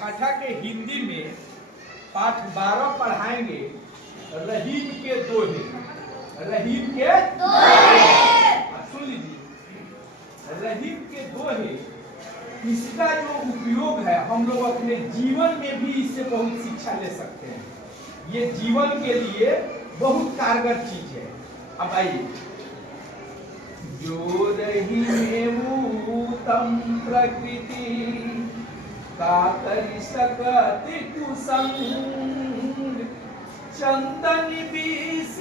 छठा के हिंदी में पाठ 12 पढ़ाएंगे। रहीम के दोहे, रहीम के सुन लीजिए। रहीम के दोहे, इसका जो उपयोग है हम लोग अपने जीवन में भी इससे बहुत शिक्षा ले सकते हैं। ये जीवन के लिए बहुत कारगर चीज है। अब आइए, जो रहीम तम प्रकृति का करि सकति कुसंग, चंदन बीस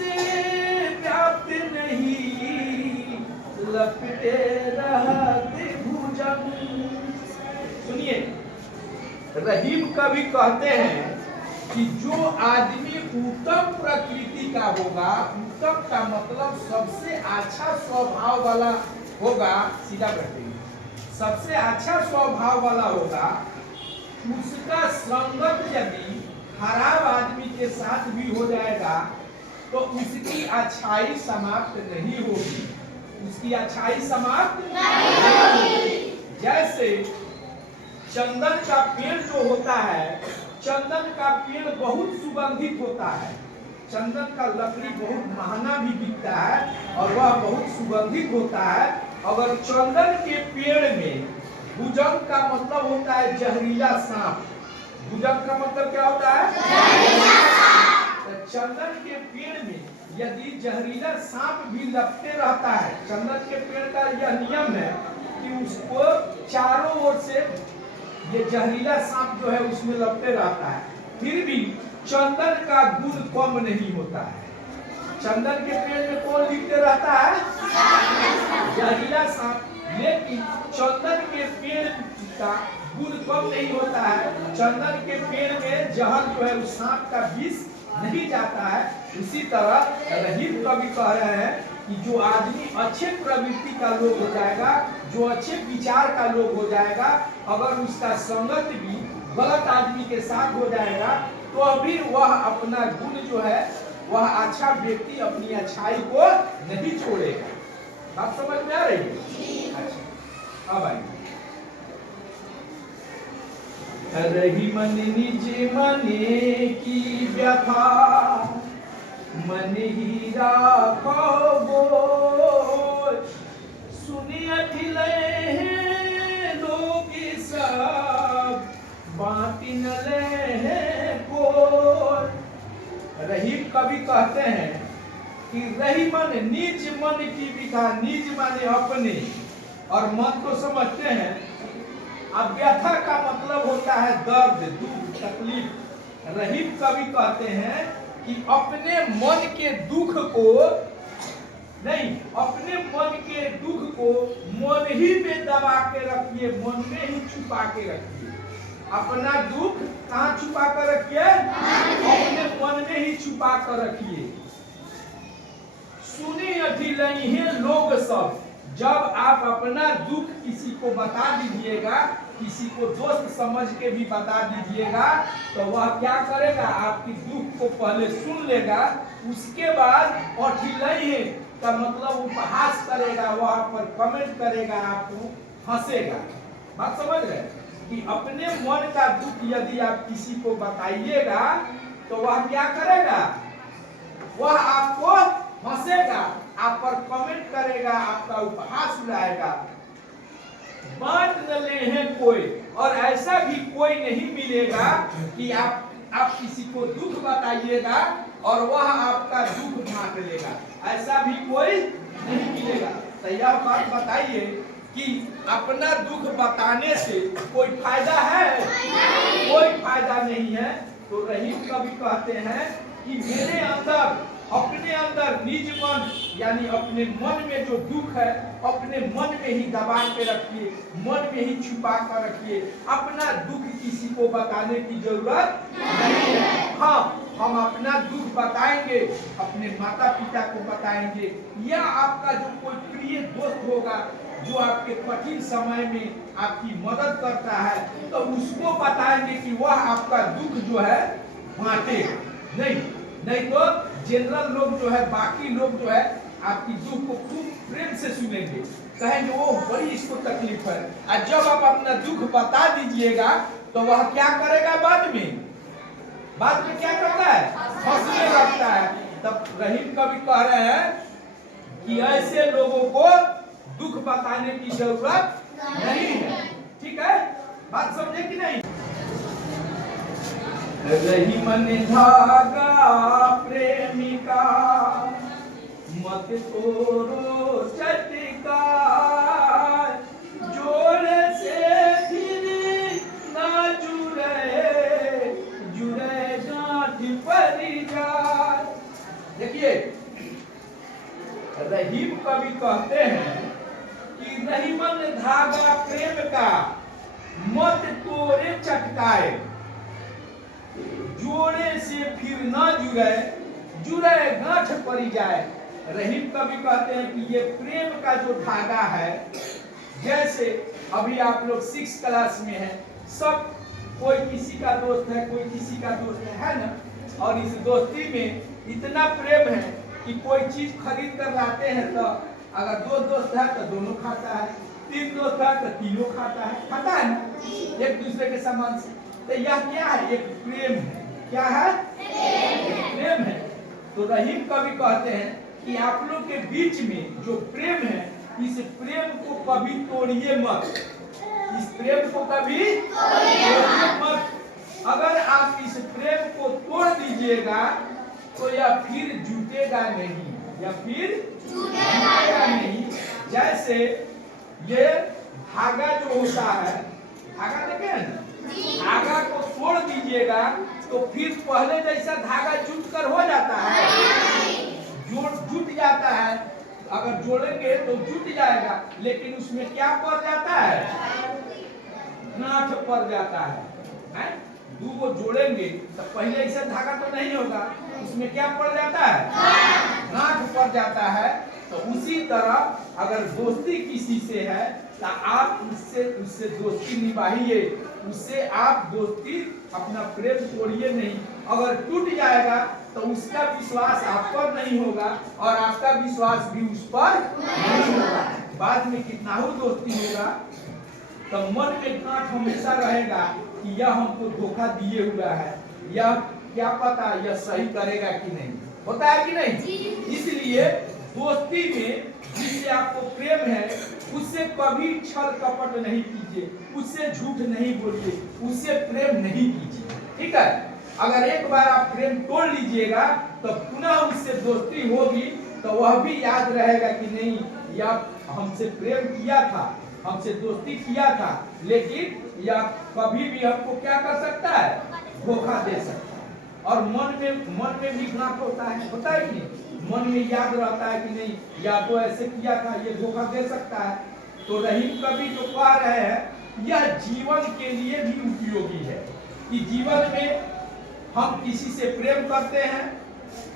व्याप्त नहीं, लपटे रहते भुजंग। सुनिए, रहीम कवि कहते हैं कि जो आदमी उत्तम प्रकृति का होगा, उत्तम का मतलब सबसे अच्छा स्वभाव वाला होगा, सीधा करते हैं, सबसे अच्छा स्वभाव वाला होगा, उसका संगत यदि खराब आदमी के साथ भी हो जाएगा तो उसकी अच्छाई समाप्त नहीं होगी, उसकी अच्छाई समाप्त नहीं होगी। जैसे चंदन का पेड़ जो होता है, चंदन का पेड़ बहुत सुगंधित होता है, चंदन का लकड़ी बहुत महंगा भी बिकता है और वह बहुत सुगंधित होता है। अगर चंदन के पेड़ में भुजंग का मतलब होता है जहरीला सांप, भुजंग का मतलब क्या होता है? तो चंदन के पेड़ में यदि जहरीला सांप भी लपटे रहता है, चंदन के पेड़ का यह नियम है कि उसको चारों ओर से ये जहरीला सांप जो है उसमें लपटे रहता है, फिर भी चंदन का गुण कम नहीं होता है। चंदन के पेड़ में कौन लिपटे रहता है? जहरीला सांप। लेकिन चंदन के पेड़ का गुण कम नहीं होता है। चंदन के पेड़ में जहर जो है उस सांप का विष नहीं जाता है। उसी तरह रहीम कवि कह रहे हैं कि जो आदमी अच्छे प्रवृत्ति का लोग हो जाएगा, जो अच्छे विचार का लोग हो जाएगा, अगर उसका संगत भी गलत आदमी के साथ हो जाएगा तो अभी वह अपना गुण जो है, वह अच्छा व्यक्ति अपनी अच्छाई को नहीं छोड़ेगा। बात समझ में आ रही है? अच्छा, अब आइए। रहीम निज मने की व्यथा, मन ही राखो बोझ, सुनि अठिले लोग सब, बाँटी न ले कोई। रहीम कवि कहते हैं कि रहीमन निज मन की व्यथा, निज माने अपने, और मन को समझते हैं। अब व्यथा का मतलब होता है दर्द, दुख, तकलीफ। रहीम कवि कहते हैं कि अपने मन के दुख को नहीं, अपने मन के दुख को मन ही में दबा के रखिए, मन में ही छुपा के रखिए। अपना दुख कहाँ छुपा कर रखिए? अपने मन में ही छुपा कर रखिए। सुनी अठिलहि लोग सब, जब आप अपना दुख किसी को बता दीजिएगा, किसी को दोस्त समझ के भी बता दीजिएगा, तो वह क्या करेगा? आपकी दुख को पहले सुन लेगा, उसके बाद अठिलहि का मतलब उपहास करेगा, वहां पर कमेंट करेगा, आपको हंसेगा। बात समझ रहे कि अपने मन का दुख यदि आप किसी को बताइएगा तो वह क्या करेगा? वह आपको हंसेगा, आप पर कमेंट करेगा, आपका उपहास उड़ाएगा। बांट न ले हैं कोई, और ऐसा भी कोई नहीं मिलेगा कि आप किसी को दुख बताइएगा और वह आपका दुख बांट लेगा, ऐसा भी कोई नहीं मिलेगा। तो यह बात बताइए कि अपना दुख बताने से कोई फायदा है? कोई फायदा नहीं है। तो रहीम कवि कहते हैं कि मेरे अंदर, अपने अंदर निज मन, यानी अपने मन में जो दुख है अपने मन में ही दबा के रखिए, मन में ही छुपा कर रखिए। अपना दुख किसी को बताने की जरूरत नहीं है। हाँ, हम अपना दुख बताएंगे, अपने माता पिता को बताएंगे, या आपका जो कोई प्रिय दोस्त होगा जो आपके कठिन समय में आपकी मदद करता है, तो उसको बताएंगे कि वह आपका दुख जो है बांटे। नहीं तो जनरल लोग जो है, बाकी लोग जो है आपकी दुख को खूब प्रेम से सुनेंगे, कहेंगे वो बड़ी इसको तकलीफ है। और जब आप अपना दुख बता दीजिएगा तो वह क्या करेगा बाद में? बाद में क्या करता है? हंसने लगता है। तब रहीम कवि कह रहे हैं कि ऐसे लोगों को दुख बताने की जरूरत नहीं है। ठीक है, बात समझे कि नहीं? रहीम ने धागा प्रेमिका मत तोड़ो चटका, जोड़े से फिर ना जुड़े, जुड़े गांठ पर जाए। देखिए रहीम कवि कहते हैं कि रहीमन धागा प्रेम का मत तोड़े चटकाए, जोड़े से फिर ना जुड़े, जुड़े गांठ पड़ जाए। रहीम कवि कहते हैं कि ये प्रेम का जो धागा है, जैसे अभी आप लोग 6 क्लास में हैं, सब कोई किसी का दोस्त है, कोई किसी का दोस्त है ना, और इस दोस्ती में इतना प्रेम है कि कोई चीज खरीद कर लाते हैं तो अगर 2 दोस्त है तो दोनों खाता है, 3 दोस्त है तो तीनों खाता है ना, एक दूसरे के सामान से। तो यह क्या है? एक प्रेम है। क्या है? प्रेम है। तो रहीम कवि कहते हैं कि आप लोग के बीच में जो प्रेम है, इस प्रेम को कभी तोड़िए मत, इस प्रेम को कभी तोड़िए मत। अगर आप इस प्रेम को तोड़ दीजिएगा तो यह फिर जुटेगा नहीं, या फिर जुटेगा नहीं। जैसे ये धागा जो होता है, धागा देखे ना, धागा को तोड़ दीजिएगा तो फिर पहले जैसा धागा जुट कर हो जाता है, जुट जाता है। अगर जोड़ेंगे तो जुट जाएगा, लेकिन उसमें क्या पड़ जाता है? गांठ पड़ जाता है। 2 को जोड़ेंगे तो पहले ऐसा धागा तो नहीं होगा, उसमें क्या पड़ जाता है? गांठ पड़ जाता है। तो उसी तरह अगर दोस्ती किसी से है तो आप उससे दोस्ती निभाइए, उससे आप दोस्ती अपना प्रेम तोड़िए नहीं। अगर टूट जाएगा तो उसका विश्वास आप पर नहीं होगा और आपका विश्वास भी उस पर नहीं होगा। बाद में कितना ही दोस्ती होगा तो मन में गांठ हमेशा रहेगा कि यह हमको धोखा दिए हुआ है, यह क्या पता यह सही करेगा कि नहीं। होता है कि नहीं? इसलिए दोस्ती में जिससे आपको प्रेम है उससे कभी छल कपट नहीं कीजिए, उससे झूठ नहीं बोलिए, उससे प्रेम नहीं कीजिए। ठीक है? अगर एक बार आप प्रेम तोड़ लीजिएगा तो पुनः उससे दोस्ती होगी तो वह भी याद रहेगा कि नहीं, यह हमसे प्रेम किया था, हमसे दोस्ती किया था, लेकिन यह कभी भी हमको क्या कर सकता है? धोखा दे सकता है। और मन में भी गांठ होता है कि नहीं? मन में याद रहता है कि नहीं, या तो ऐसे किया था, ये धोखा दे सकता है। तो रहीम कवि जो कह रहे हैं यह जीवन के लिए भी उपयोगी है कि जीवन में हम किसी से प्रेम करते हैं,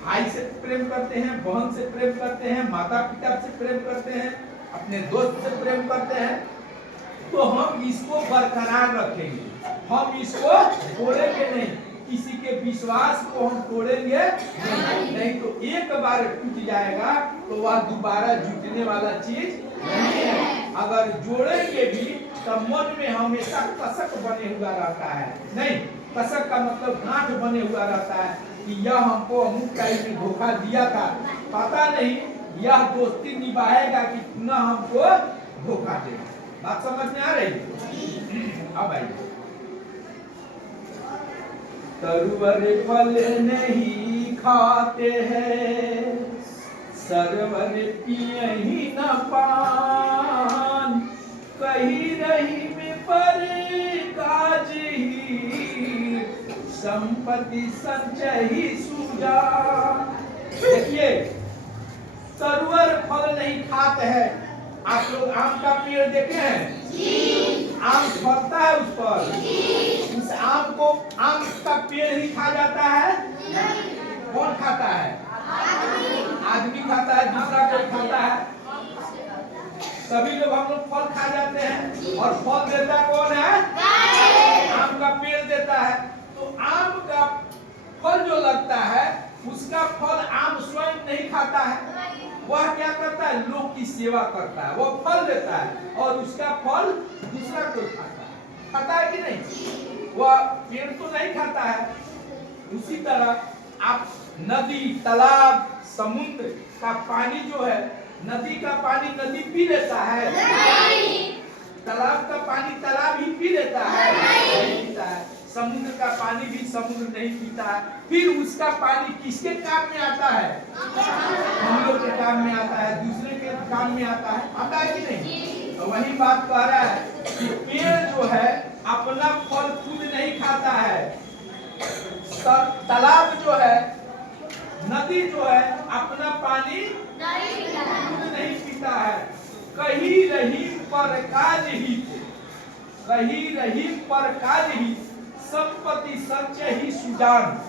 भाई से प्रेम करते हैं, बहन से प्रेम करते हैं, माता पिता से प्रेम करते हैं, अपने दोस्त से प्रेम करते हैं, तो हम इसको बरकरार रखेंगे, हम इसको तोड़ेंगे नहीं, किसी के विश्वास को हम तोड़ेंगे नहीं। तो एक बार टूट जाएगा तो वह दोबारा जुटने वाला चीज नहीं है। अगर जोड़ेंगे भी तो मन में हमेशा कसक बने हुआ रहता है। नहीं, कसक का मतलब गांठ बने हुआ रहता है कि यह हमको अमुक टाइम में धोखा दिया था, पता नहीं यह दोस्ती निभाएगा कि पुनः हमको धोखा देगा। बात समझ में आ रही? अब आइए, तरुवर फल नहीं खाते हैं, सरवर पिए ही न पान, कहीं रही में पर काज ही, संपत्ति संचय ही सूजा। देखिए, तरुवर फल नहीं खाते हैं। आप लोग आम का पेड़ देखे हैं? जी। आम फलता है उस पर, उस आम को, आम का पेड़ ही खा जाता है? नहीं। कौन खाता है? आदमी खाता है, दूसरा कोई खाता है? सभी लोग हम लोग फल खा जाते हैं और फल देता कौन है? आम का पेड़ देता है। तो आम का फल जो लगता है उसका फल आम स्वयं नहीं खाता है, वह क्या करता है? लोग की सेवा करता है, वह फल देता है और उसका फल दूसरा कोई खाता है कि नहीं? वह पेड़ तो नहीं खाता है। उसी तरह आप नदी, तालाब, समुद्र का पानी जो है, नदी का पानी नदी पी लेता है? नहीं। तालाब का पानी तालाब ही पी लेता है? नहीं पीता है। समुद्र का पानी भी समुद्र नहीं पीता है। फिर उसका पानी किसके काम में आता है? हम लोग के काम में आता है, दूसरे के काम में आता है। आता है कि नहीं? तो वही बात कह रहा है कि पेड़ जो है अपना फल खुद नहीं खाता है, तालाब जो है, नदी जो है अपना पानी खुद नहीं पीता है। कहीं रहीम पर काज ही, कहीं रहीम पर काज ही, संपत्ति सच्चे ही सुजान।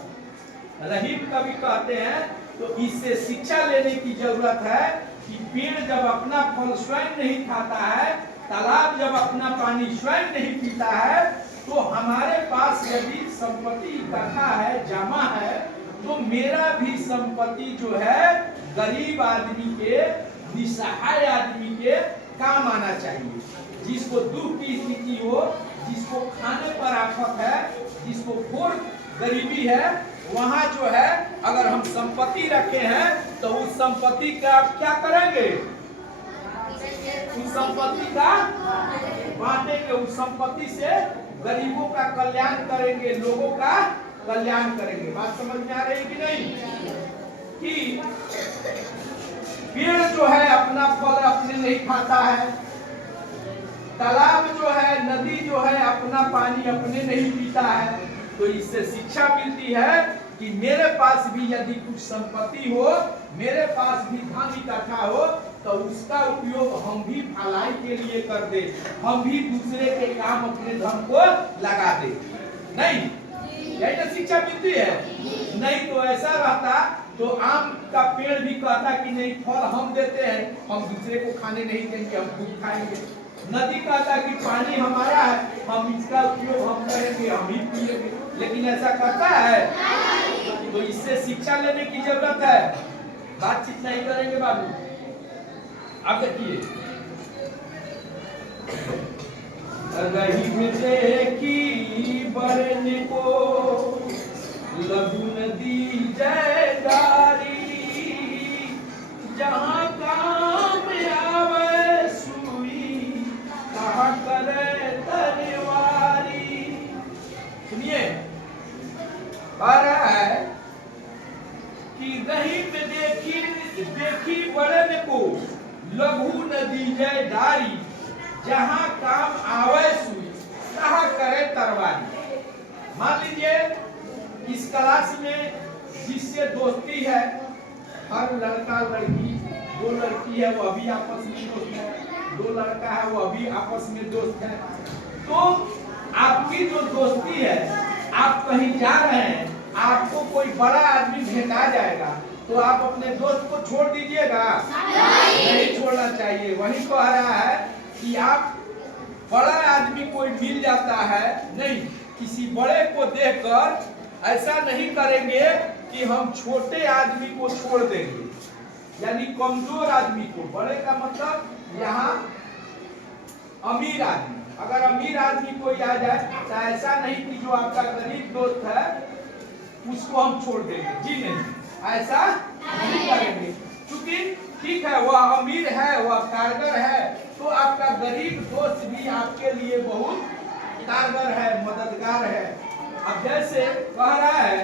रहीम कवि कहते हैं, तो इससे शिक्षा लेने की जरूरत है कि पेड़ जब अपना फल स्वयं नहीं खाता है, तालाब जब अपना पानी स्वयं नहीं पीता है, तो हमारे पास यदि संपत्ति इकट्ठा है, जमा है, तो मेरा भी संपत्ति जो है गरीब आदमी के, निसहाय आदमी के काम आना चाहिए। जिसको दुख की स्थिति हो, जिसको खाने पर आफत है, जिसको घोर गरीबी है, वहाँ जो है अगर हम संपत्ति रखे हैं तो उस संपत्ति का क्या करेंगे? उस संपत्ति का बांटेंगे, उस संपत्ति से गरीबों का कल्याण करेंगे, लोगों का कल्याण करेंगे। बात समझ में आ रही कि नहीं? कि पेड़ जो है अपना फल अपने नहीं खाता है, तालाब जो है, नदी जो है अपना पानी अपने नहीं पीता है। तो इससे शिक्षा मिलती है कि मेरे पास भी यदि कुछ संपत्ति हो, मेरे पास भी धन इकट्ठा हो, तो उसका उपयोग हम भी भलाई के लिए कर दे, हम भी दूसरे के काम अपने धन को लगा दे। नहीं, यही तो शिक्षा मिलती है। नहीं तो ऐसा रहता तो आम का पेड़ भी कहता कि नहीं, फल हम देते हैं, हम दूसरे को खाने नहीं देंगे, हम खुद खाएंगे। नदी कहता कि पानी हमारा है, हम इसका उपयोग हम करेंगे, हम ही पिएंगे। लेकिन ऐसा करता है? तो इससे शिक्षा लेने की जरूरत है। बातचीत नहीं करेंगे बाबू। अब देखिए, रही देखी बरने को लघु नदी जयगारी, जहाँ काम आवे सुई, कहाँ करे तलवारी। सुनिए, कह रहा है कि रही में देखी बरन को लघु नदी जयदारी, जहाँ काम आवे सुई, कहाँ करे तरवारी। मान लीजिए इस क्लास में जिससे दोस्ती है, हर लड़का लड़की, दो लड़की है वो अभी आपस में दोस्त है, दो लड़का है वो अभी आपस में दोस्त है। तो आपकी जो दोस्ती है, आप कहीं जा रहे हैं, आपको कोई बड़ा आदमी भेंटा जाएगा, तो आप अपने दोस्त को छोड़ दीजिएगा? नहीं छोड़ना चाहिए। वही कह रहा है कि आप बड़ा आदमी कोई मिल जाता है, नहीं, किसी बड़े को देखकर ऐसा नहीं करेंगे कि हम छोटे आदमी को छोड़ देंगे, यानी कमजोर आदमी को। बड़े का मतलब यहाँ अमीर आदमी। अगर अमीर आदमी कोई आ जाए तो ऐसा नहीं कि जो आपका गरीब दोस्त है उसको हम छोड़ देंगे, जी नहीं, ऐसा नहीं करेंगे। क्योंकि ठीक है, वह अमीर है, वह कारगर है, तो आपका गरीब दोस्त भी आपके लिए बहुत कारगर है, मददगार है। अब जैसे कह रहा है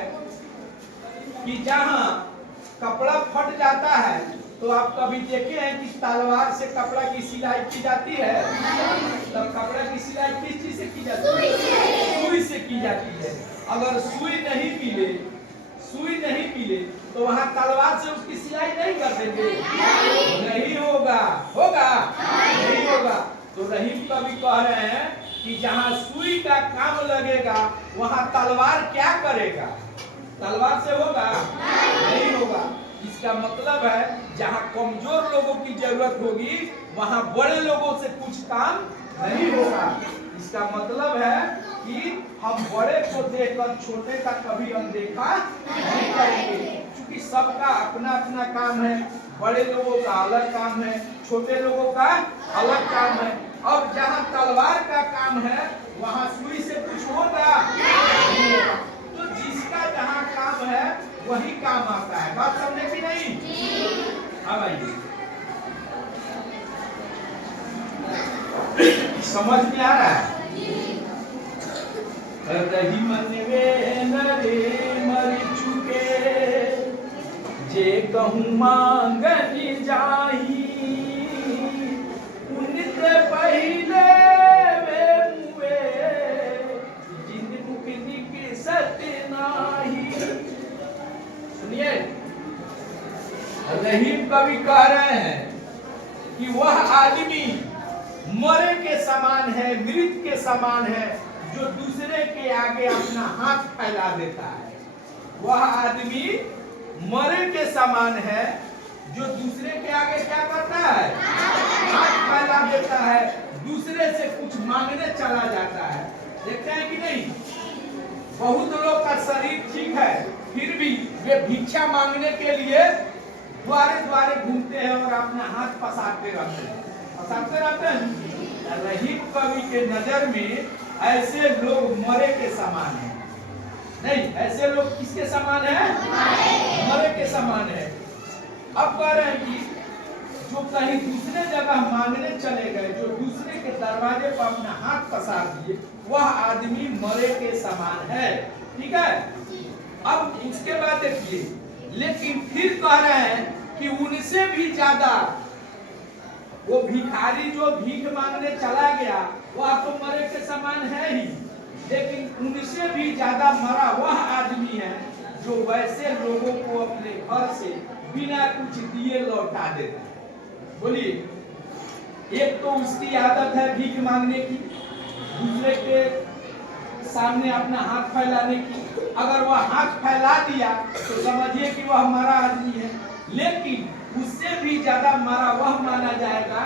कि जहाँ कपड़ा फट जाता है, तो आप कभी देखे हैं कि तलवार से कपड़ा की सिलाई की जाती है? तब कपड़ा की सिलाई किस चीज से की जाती है? सुई से की जाती है। अगर सुई नहीं मिले तो वहाँ तलवार से उसकी सिलाई नहीं कर देंगे? नहीं होगा, होगा? नहीं होगा। तो रहीम कवि कह रहे हैं कि जहाँ सुई का काम लगेगा वहाँ तलवार क्या करेगा? तलवार से होगा? नहीं होगा। इसका मतलब है जहाँ कमजोर लोगों की जरूरत होगी वहाँ बड़े लोगों से कुछ काम नहीं होगा। इसका मतलब है कि हम बड़े को देखकर छोटे का कभी अनदेखा नहीं करेंगे, क्योंकि सबका अपना अपना काम है। बड़े लोगों का अलग काम है, छोटे लोगों का अलग काम है। अब जहाँ तलवार का काम है वहाँ सुई से कुछ होगा नहीं होगा। तो जिसका जहाँ काम है वही काम आता है। बात समझे कि नहीं? अब आइए, समझ में आ रहा है? रही मन में नरे मर चुके, जे कहूँ मांगनी जाही, उनसे पहले वे मुए, जिन मुक्ति के सत्य नाही। सुनिए, रहीम कवि कह रहे हैं कि वह आदमी मरे के समान है, मृत के समान है, जो दूसरे के आगे अपना हाथ फैला देता है। वह आदमी मरे के समान है जो दूसरे के आगे क्या करता है? हाथ फैला देता है, दूसरे से कुछ मांगने चला जाता है। देखते हैं कि नहीं? बहुत लोग का शरीर ठीक है, फिर भी वे भिक्षा मांगने के लिए द्वारे द्वारे घूमते हैं और अपना हाथ पसारते रहते हैं, पसारते रहते हैं। रहीम कवि के नजर में ऐसे लोग मरे के समान है। नहीं, ऐसे लोग किसके समान है? मरे के समान है। अब कह रहे हैं कि जो कहीं दूसरे जगह मांगने चले गए, जो दूसरे के दरवाजे पर अपना हाथ पसार दिए, वह आदमी मरे के समान है। ठीक है? अब उसके बाद देखिए, लेकिन फिर कह रहे हैं कि उनसे भी ज्यादा वो भिखारी जो भीख मांगने चला गया, वह तो मरे के समान है ही, लेकिन उनसे भी ज्यादा मरा वह आदमी है जो वैसे लोगों को अपने घर से बिना कुछ दिए लौटा देता है। बोलिए, एक तो उसकी आदत है भीख मांगने की, दूसरे के सामने अपना हाथ फैलाने की। अगर वह हाथ फैला दिया तो समझिए कि वह मरा आदमी है। लेकिन उससे भी ज्यादा मरा वह माना जाएगा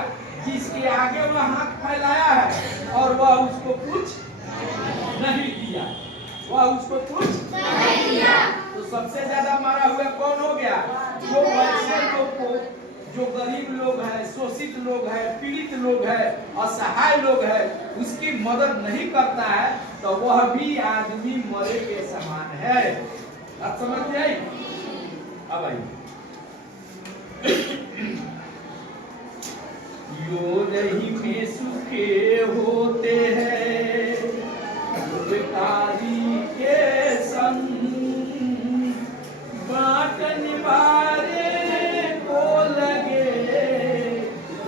जिसके आगे वह हाथ फैलाया है और वह उसको कुछ नहीं दिया, वह उसको कुछ नहीं दिया। तो सबसे ज्यादा मरा हुआ कौन हो गया? जो वैसे लोग को, जो गरीब लोग हैं, शोषित लोग हैं, पीड़ित लोग हैं, असहाय लोग हैं, उसकी मदद नहीं करता है, तो वह भी आदमी मरे के समान है। आप समझ गए? अब आइए, यो रही में सुखे होते हैं भिखारी के संग, बांटन वाले को लगे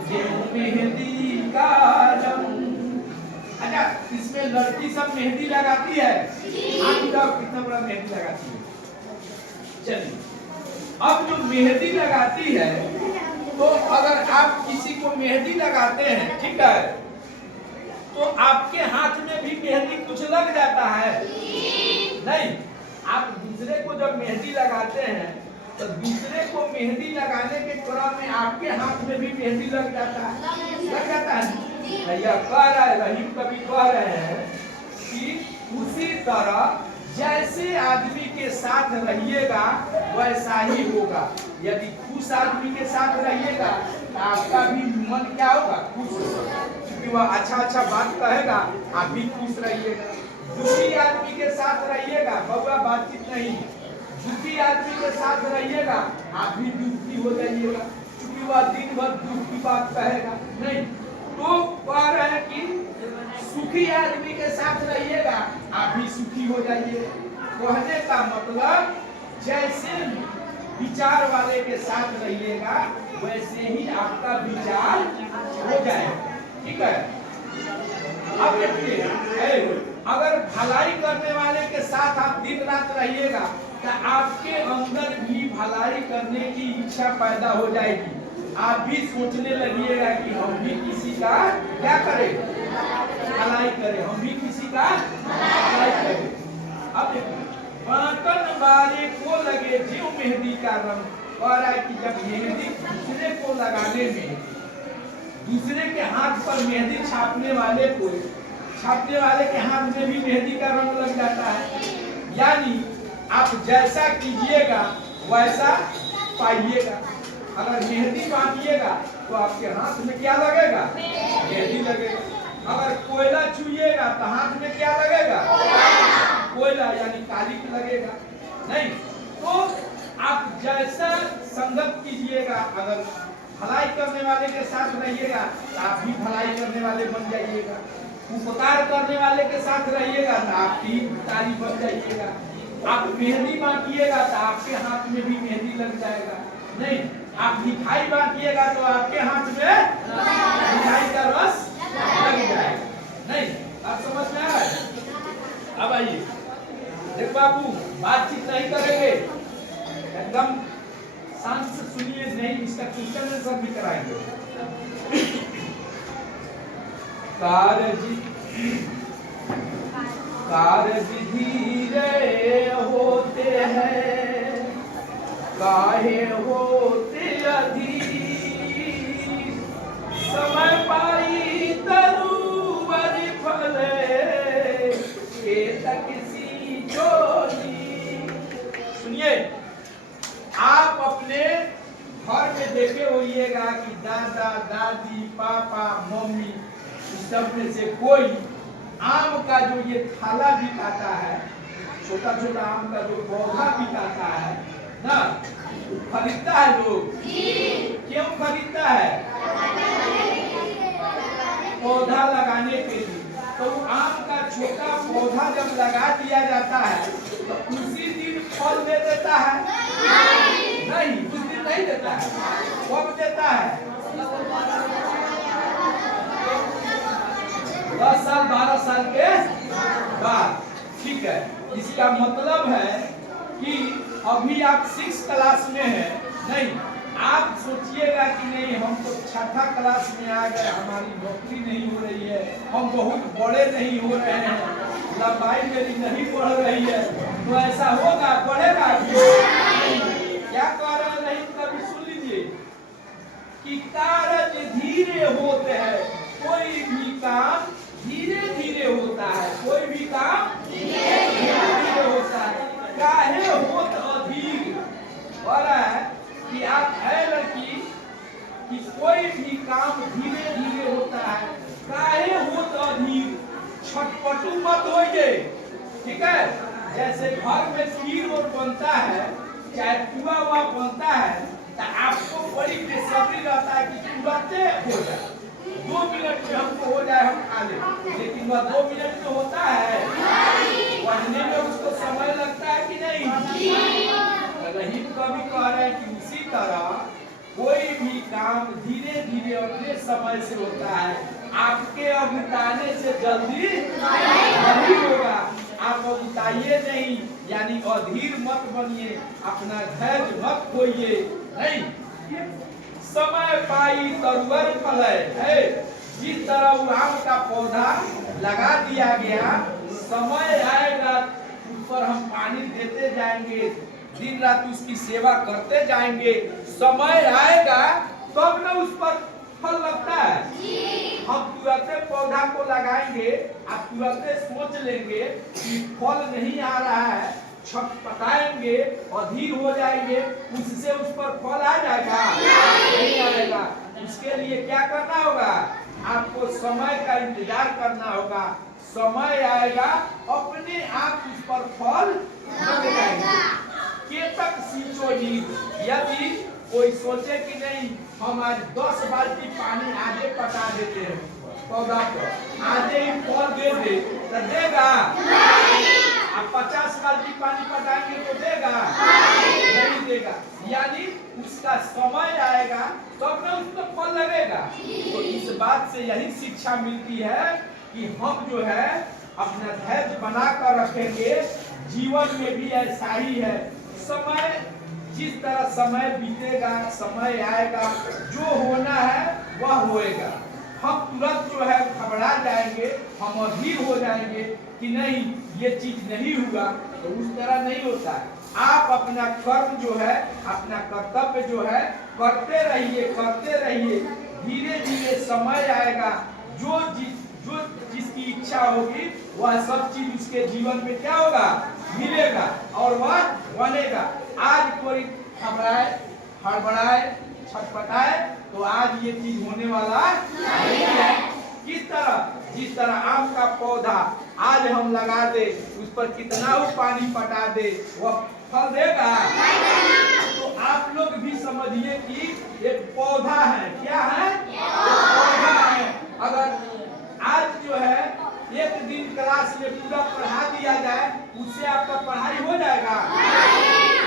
जो मेहंदी का रंग। अच्छा, इसमें लड़की सब मेहंदी लगाती है। कितना बड़ा मेहंदी लगाती है। चलिए, अब जो मेहंदी लगाती है, तो अगर आप किसी को मेहंदी लगाते हैं, ठीक है, तो आपके हाथ में भी मेहंदी कुछ लग जाता है? नहीं। आप दूसरे को जब मेहंदी लगाते हैं तो दूसरे को मेहंदी लगाने के क्रम में आपके हाथ में भी मेहंदी लग जाता है, लग जाता है। यह कह रहा है, रहीम कवि कह रहे हैं कि उसी तरह जैसे आदमी के साथ रहिएगा वैसा ही होगा। यदि खुश आदमी के साथ रहिएगा तो आपका भी मन क्या होगा? खुश होगा, क्योंकि वह अच्छा अच्छा बात कहेगा, आप भी खुश रहिएगा। दुखी आदमी के साथ रहिएगा, बउआ बातचीत नहीं। दुखी आदमी के साथ रहिएगा, आप भी दुखी हो जाइएगा, क्योंकि वह दिन भर दुख की बात कहेगा नहीं। तो कह रहे हैं कि सुखी आदमी के साथ रहिएगा, आप भी सुखी हो जाइए। कहने का मतलब जैसे विचार वाले के साथ रहिएगा वैसे ही आपका विचार हो जाएगा। ठीक है? अब देखिए, अगर भलाई करने वाले के साथ आप दिन रात रहिएगा तो आपके अंदर भी भलाई करने की इच्छा पैदा हो जाएगी। आप भी सोचने लगिएगा कि हम भी किसी का क्या करें? भलाई करें, हम भी किसी का भलाई करें। अब बांटन वाले को लगे जो मेहंदी का रंग। कह रहा है कि जब मेहंदी दूसरे को लगाने में, दूसरे के हाथ पर मेहंदी छापने वाले को, छापने वाले के हाथ में भी मेहंदी का रंग लग जाता है। यानी आप जैसा कीजिएगा वैसा पाइएगा। अगर मेहंदी बांटिएगा तो आपके हाथ में क्या लगेगा? मेहंदी लगेगा। अगर कोयला छुइएगा तो हाथ में क्या लगेगा? कोयला यानी कालिक लगेगा। नहीं तो आप जैसा संगत कीजिएगा, अगर भलाई करने वाले के साथ रहिएगा तो आप भी भलाई करने वाले बन जाइएगा, उपकार करने वाले के साथ रहिएगा तो आप भी उपकारी बन जाइएगा। आप मेहंदी बांटिएगा तो आपके हाथ में भी मेहंदी लग जाएगा। नहीं आप मिठाई बांटिएगा तो आपके हाथ में मिठाई का रस लग जाएगा। नहीं आप समझ में आए? अब आइए देख बाबू, बातचीत नहीं करेंगे, एकदम शांत से सुनिए। नहीं इसका क्वेश्चन आंसर भी कराएंगे। कार्य धीरे होते हैं, काहे होते अधीर, समय पाई तरुवर फले केतक सी जोनी। सुनिए, आप अपने घर में देखे होइएगा कि दादा दादी पापा मम्मी सब में से कोई आम का जो ये थाला बिकाता है, छोटा छोटा आम का जो पौधा बिकाता है ना, खरीदता है लोग। क्यों खरीदता है? पौधा लगाने के लिए। तो आम का छोटा पौधा जब लगा दिया जाता है तो उसी दिन फल दे देता है? नहीं उस दिन नहीं देता है। कब देता है? 10 साल 12 साल के बाद। ठीक है, इसका मतलब है कि अभी आप 6 क्लास में हैं। नहीं आप सोचिएगा कि नहीं हम तो 6ठा क्लास में आ गए, हमारी नौकरी नहीं हो रही है, हम बहुत बड़े नहीं हो रहे हैं, लंबाई मेरी नहीं बढ़ रही है, तो ऐसा होगा? बढ़ेगा? क्या कह रहे नहीं कभी सुन लीजिए कि कार्य धीरे होते हैं, कोई भी काम धीरे धीरे होता है, कोई भी काम धीरे धीरे होता है। काहे होत अधीर हो रहा है कि आप है लड़की कि कोई भी काम धीरे धीरे होता है। काहे होत अधीर, छटपटू मत होइए। ठीक है, जैसे घर में खीर और बनता है, चाहे पुआ हुआ बनता है, तो आपको बड़ी बेसब्री रहता है कि तुरंत हो जाए, 2 मिनट में हमको हो जाए, हम खा ले। लेकिन वह 2 मिनट में होता है? बनने में उसको समय लगता है कि नहीं? रहीम कवि कह रहे हैं कि उसी तरह कोई भी काम धीरे धीरे अपने समय से होता है। आपके अगुताने से जल्दी नहीं होगा। आप अगुताइए नहीं, यानी अधीर मत बनिए, अपना धैर्य मत खोइए। नहीं समय पाई तरुवर फले है, जिस तरह आम का पौधा लगा दिया गया, समय आएगा उस पर हम पानी देते जाएंगे, दिन रात उसकी सेवा करते जाएंगे, समय आएगा तब न उस पर फल लगता है। हम तुरंत पौधा को लगाएंगे, आप तुरंत सोच लेंगे कि फल नहीं आ रहा है, छटपटाएंगे, अधीर हो जाएंगे, उससे उस पर फल आ जाएगा? नहीं आएगा। उसके लिए क्या करना होगा? आपको समय का इंतजार करना होगा। समय आएगा, अपने आप उस पर फल लग जाएंगे। केतक सींचो नीर, यदि कोई सोचे कि नहीं हम आज 10 बाल्टी पानी आगे पटा देते हैं पौधा पर, आधे ही फल दे दे तो देगा? आप 50 बाल्टी पानी पटाएंगे तो देगा? नहीं देगा। यानी उसका समय आएगा तब न उसको फल लगेगा। तो इस बात से यही शिक्षा मिलती है कि हम जो है अपना धैर्य बना कर रखेंगे। जीवन में भी ऐसा ही है, समय जिस तरह समय बीतेगा, समय आएगा, जो होना है वह होएगा। हम तुरंत जो है घबरा जाएंगे, हम अधीर हो जाएंगे कि नहीं ये चीज नहीं हुआ, तो उस तरह नहीं होता है। आप अपना कर्म जो है, अपना कर्तव्य जो है करते रहिए, करते रहिए। धीरे धीरे समय आएगा, जो जिसकी इच्छा होगी वह सब चीज उसके जीवन में क्या होगा? मिलेगा और वह बनेगा। आज कोई घबराए, हड़बड़ाए, छटपटाए तो आज ये चीज होने वाला नहीं है। किस तरह? जिस तरह आम का पौधा आज हम लगा दे, उस पर कितना वो पानी पटा दे, वह फल देगा? तो आप लोग भी समझिए कि एक पौधा है। क्या है? पौधा है। अगर आज जो है एक दिन क्लास में पूरा पढ़ा दिया जाए, उससे आपका पढ़ाई हो जाएगा?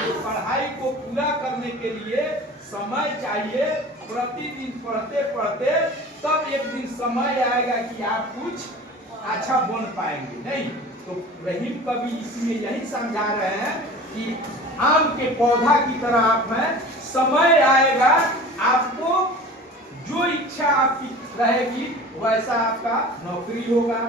तो पढ़ाई को पूरा करने के लिए समय चाहिए। प्रतिदिन पढ़ते पढ़ते तब एक दिन समय आएगा कि आप कुछ अच्छा बन पाएंगे। नहीं तो रहीम कवि इसमें यही समझा रहे हैं कि आम के पौधा की तरह आप हैं। समय आएगा, आपको जो इच्छा आपकी रहेगी वैसा आपका नौकरी होगा,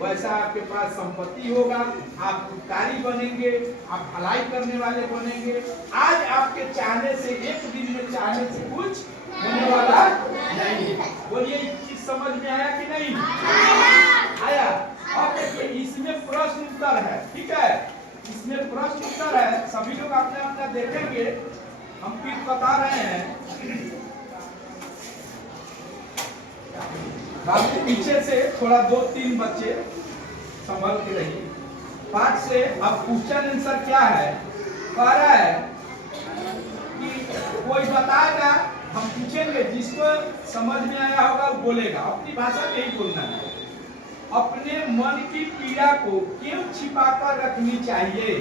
वैसा आपके पास संपत्ति होगा, आप उपकारी बनेंगे, आप भलाई करने वाले बनेंगे। आज आपके चाहने से, एक दिन में चाहने से कुछ होने वाला नहीं है। बोलिए चीज समझ में आया कि नहीं आया? अब देखिए इसमें प्रश्न उत्तर है, ठीक है? इसमें प्रश्न उत्तर है, सभी लोग अपने अपना देखेंगे। हम फिर बता रहे हैं, आपके पीछे से थोड़ा 2-3 बच्चे संभल के रहिए। पाठ से अब क्वेश्चन आंसर क्या है? कह रहा है कि कोई बताएगा, हम पूछेंगे, जिसको समझ में आया होगा वो बोलेगा। अपनी भाषा में ही बोलना है। अपने मन की पीड़ा को क्यों छिपाकर रखनी चाहिए?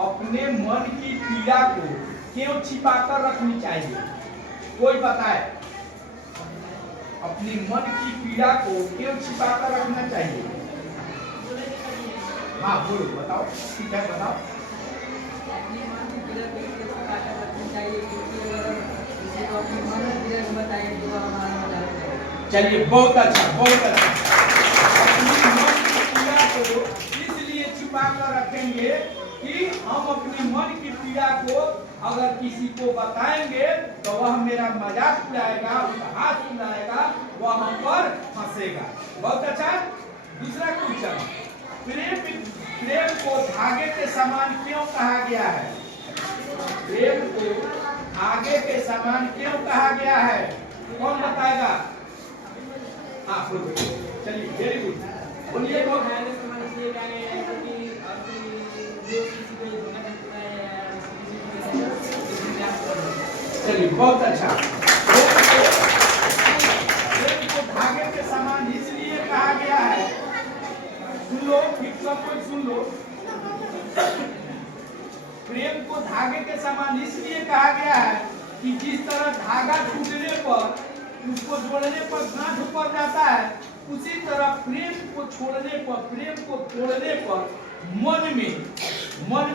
अपने मन की पीड़ा को क्यों छिपाकर रखनी चाहिए? कोई बताए। अपने मन की पीड़ा को क्यों छिपाकर रखना चाहिए? हाँ बोलो, बताओ, ठीक है बताओ। अपनी मन की पीड़ा को इसलिए छिपाकर रखनी चाहिए क्योंकि अगर किसी को अपनी मन की पीड़ा को बताएंगे तो हमारा मजाक उड़ाएगा। चलिए बहुत अच्छा, बहुत अच्छा। अपनी मन की पीड़ा को इसलिए छिपा कर रखेंगे कि हम अपनी मन की पीड़ा को अगर किसी को बताएंगे तो वह मेरा मजाक उड़ाएगा, हाथ उड़ाएगा, वह हम पर हंसेगा। बहुत अच्छा। दूसरा क्वेश्चन, प्रेम को धागे के समान क्यों कहा गया है? प्रेम को धागे के समान क्यों कहा गया है? कौन बताएगा? हाँ चलिए, वेरी गुड, बोलिए। तो चलिए बहुत अच्छा। प्रेम को धागे के समान इसलिए कहा गया है, सुन लो, ठीक सब कोई सुन लो। प्रेम को धागे के समान इसलिए कहा गया है कि जिस तरह धागा टूटने पर, उसको जोड़ने पर गांठ ऊपर जाता है, उसी तरह प्रेम को छोड़ने पर, प्रेम को तोड़ने पर मन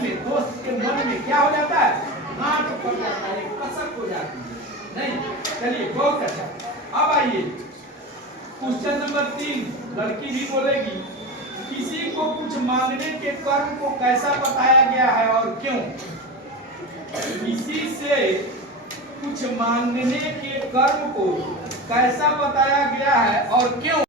में दोस्त के मन में क्या हो जाता है? गांठ पड़ जाता है, कसक हो जाती है। नहीं, चलिए बहुत अच्छा। अब आइए क्वेश्चन नंबर 3, लड़की भी बोलेगी। किसी को कुछ मांगने के कर्म को कैसा बताया गया है और क्यों? किसी से कुछ मांगने के कर्म को कैसा बताया गया है और क्यों?